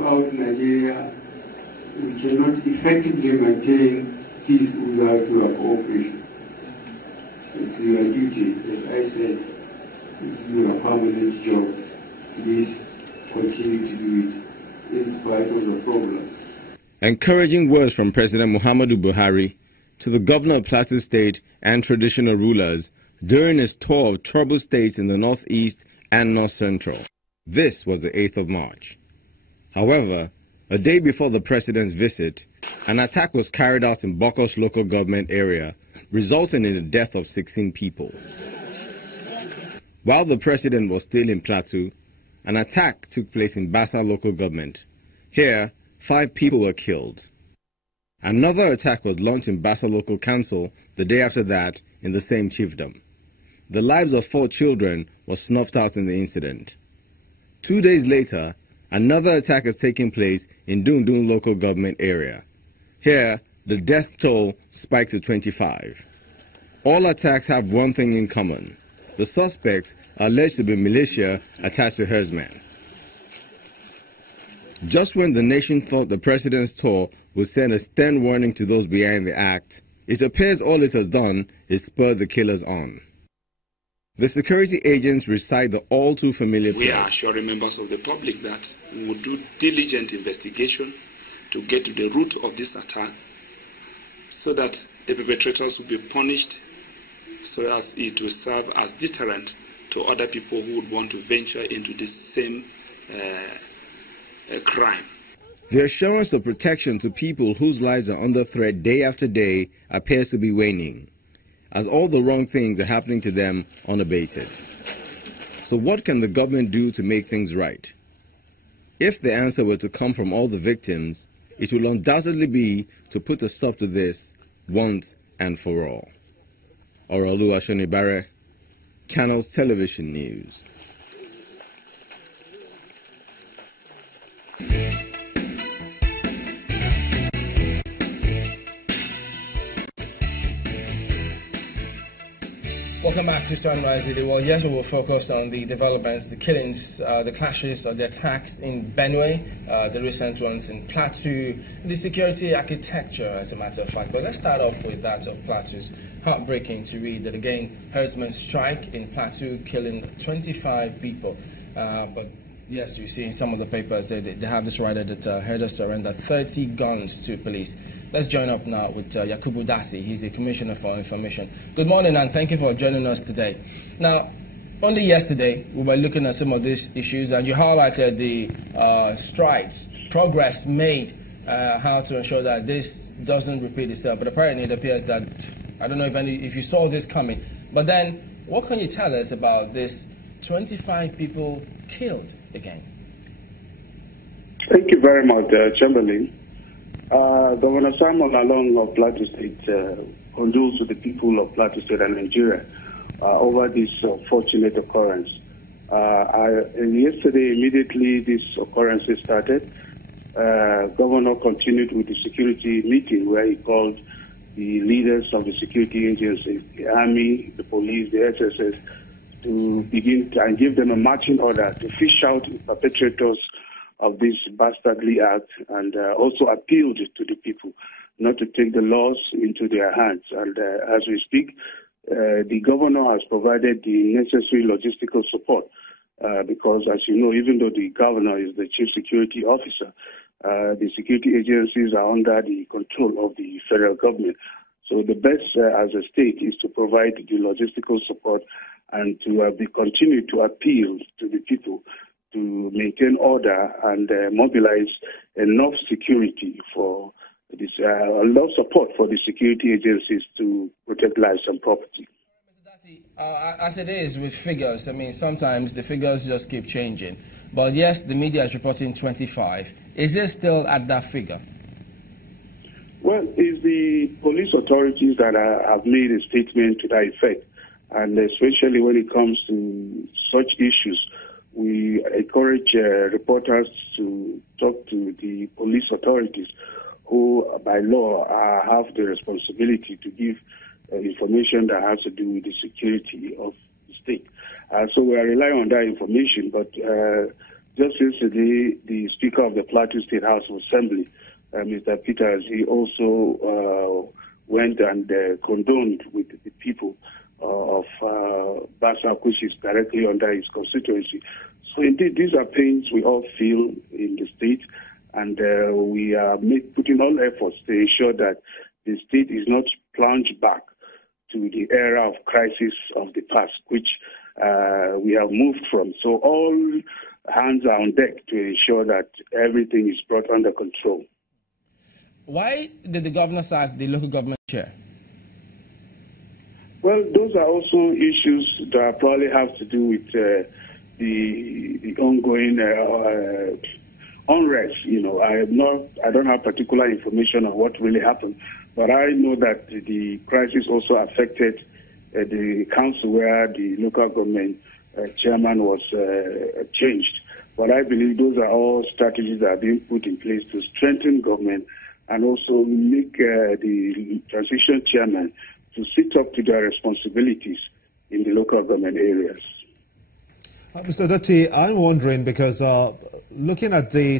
Throughout Nigeria, we cannot effectively maintain peace without your cooperation. It's your duty, as I said, this is your permanent job. Please continue to do it in spite of the problems. Encouraging words from President Muhammadu Buhari to the governor of Plateau State and traditional rulers during his tour of troubled states in the northeast and north central. This was the 8th of March. However, a day before the president's visit, an attack was carried out in Bokos local government area, resulting in the death of 16 people. While the president was still in Plateau, an attack took place in Bassa local government. Here, 5 people were killed. Another attack was launched in Bassa local council the day after that in the same chiefdom. The lives of 4 children were snuffed out in the incident. 2 days later, another attack is taking place in Dundun local government area. Here, the death toll spiked to 25. All attacks have one thing in common. The suspects are alleged to be militia attached to herdsmen. Just when the nation thought the president's tour would send a stern warning to those behind the act, it appears all it has done is spur the killers on. The security agents recite the all-too-familiar We are assuring members of the public that we will do diligent investigation to get to the root of this attack so that the perpetrators will be punished so as it will serve as deterrent to other people who would want to venture into this same crime. The assurance of protection to people whose lives are under threat day after day appears to be waning, as all the wrong things are happening to them unabated. So what can the government do to make things right? If the answer were to come from all the victims, it will undoubtedly be to put a stop to this once and for all. Oralu Ashonibare, Channels Television News. Welcome back to Sunrise City. Well, yes, we will focus on the developments, the killings, the clashes or the attacks in Benue, the recent ones in Plateau, the security architecture, as a matter of fact. But let's start off with that of Plateau's. Heartbreaking to read that again, herdsmen strike in Plateau, killing 25 people. But yes, you see in some of the papers they have this writer that herders surrender 30 guns to police. Let's join up now with Yakubu Dati. He's the Commissioner for Information. Good morning and thank you for joining us today. Now, only yesterday we were looking at some of these issues and you highlighted the strides, progress made, how to ensure that this doesn't repeat itself. But apparently it appears that, I don't know if you saw this coming, but then what can you tell us about this 25 people killed again? Thank you very much, Chamberlain. Governor Simon Along of Plateau State condoles with the people of Plateau State and Nigeria over this fortunate occurrence. Yesterday, immediately this occurrence started, Governor continued with the security meeting where he called the leaders of the security agencies, the Army, the police, the SSS, to begin and give them a marching order to fish out the perpetrators of this bastardly act and also appealed to the people not to take the laws into their hands. And as we speak, the governor has provided the necessary logistical support because, as you know, even though the governor is the chief security officer, the security agencies are under the control of the federal government. So the best as a state is to provide the logistical support and to continue to appeal to the people to maintain order and mobilize enough security for this, enough support for the security agencies to protect lives and property. As it is with figures, I mean, sometimes the figures just keep changing. But yes, the media is reporting 25. Is it still at that figure? Well, it's the police authorities that have made a statement to that effect. And especially when it comes to such issues, we encourage reporters to talk to the police authorities who, by law, have the responsibility to give information that has to do with the security of the state. So we are relying on that information, but Just yesterday, the Speaker of the Plateau State House of Assembly, Mr. Peters, he also went and condoned with the people of Bassa, which is directly under his constituency. So indeed, these are pains we all feel in the state, and we are putting all efforts to ensure that the state is not plunged back to the era of crisis of the past, which we have moved from. So all hands are on deck to ensure that everything is brought under control. Why did the governor sack the local government chair? Well, those are also issues that probably have to do with the ongoing unrest. You know, I don't have particular information on what really happened, but I know that the crisis also affected the council where the local government chairman was changed. But I believe those are all strategies that are being put in place to strengthen government and also make the transition chairman to sit up to their responsibilities in the local government areas. Mr. Dati, I'm wondering because looking at the